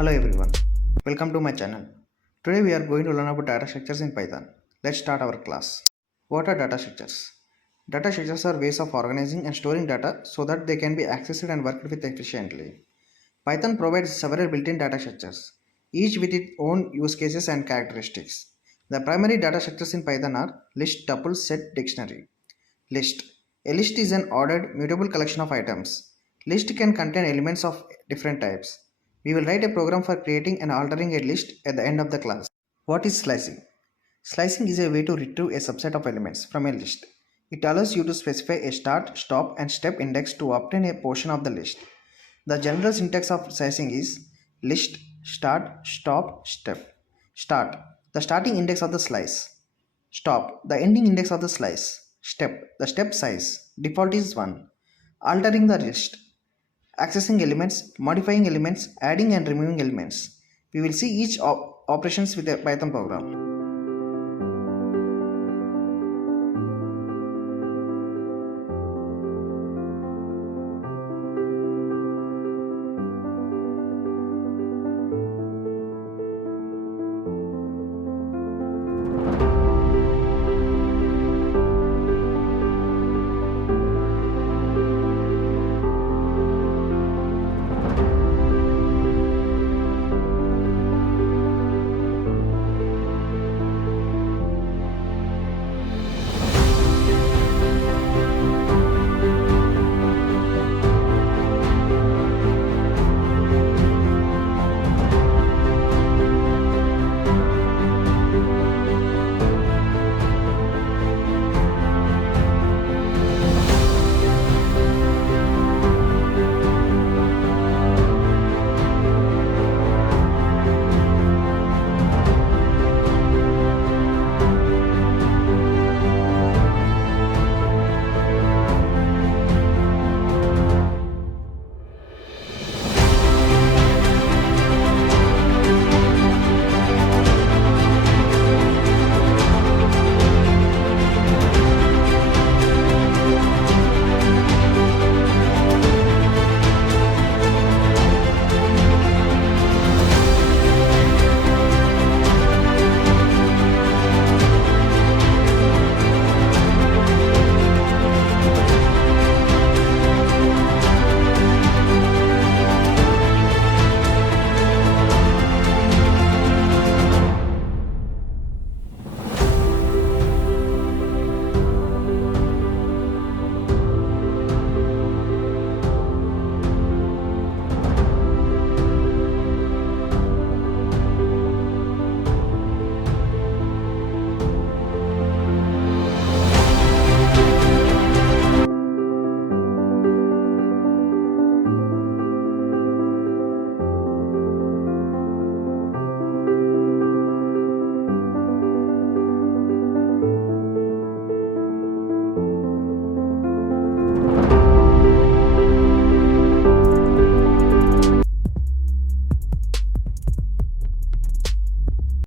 Hello everyone, welcome to my channel. Today we are going to learn about data structures in Python. Let's start our class. What are data structures? Data structures are ways of organizing and storing data so that they can be accessed and worked with efficiently. Python provides several built-in data structures, each with its own use cases and characteristics. The primary data structures in Python are list, tuple, set, dictionary. List. A list is an ordered, mutable collection of items. List can contain elements of different types. We will write a program for creating and altering a list at the end of the class. What is slicing? Slicing is a way to retrieve a subset of elements from a list. It allows you to specify a start, stop, and step index to obtain a portion of the list. The general syntax of slicing is list, start, stop, step. Start. The starting index of the slice. Stop. The ending index of the slice. Step. The step size. Default is 1. Altering the list. Accessing elements, modifying elements, adding and removing elements. We will see each operations with a Python program.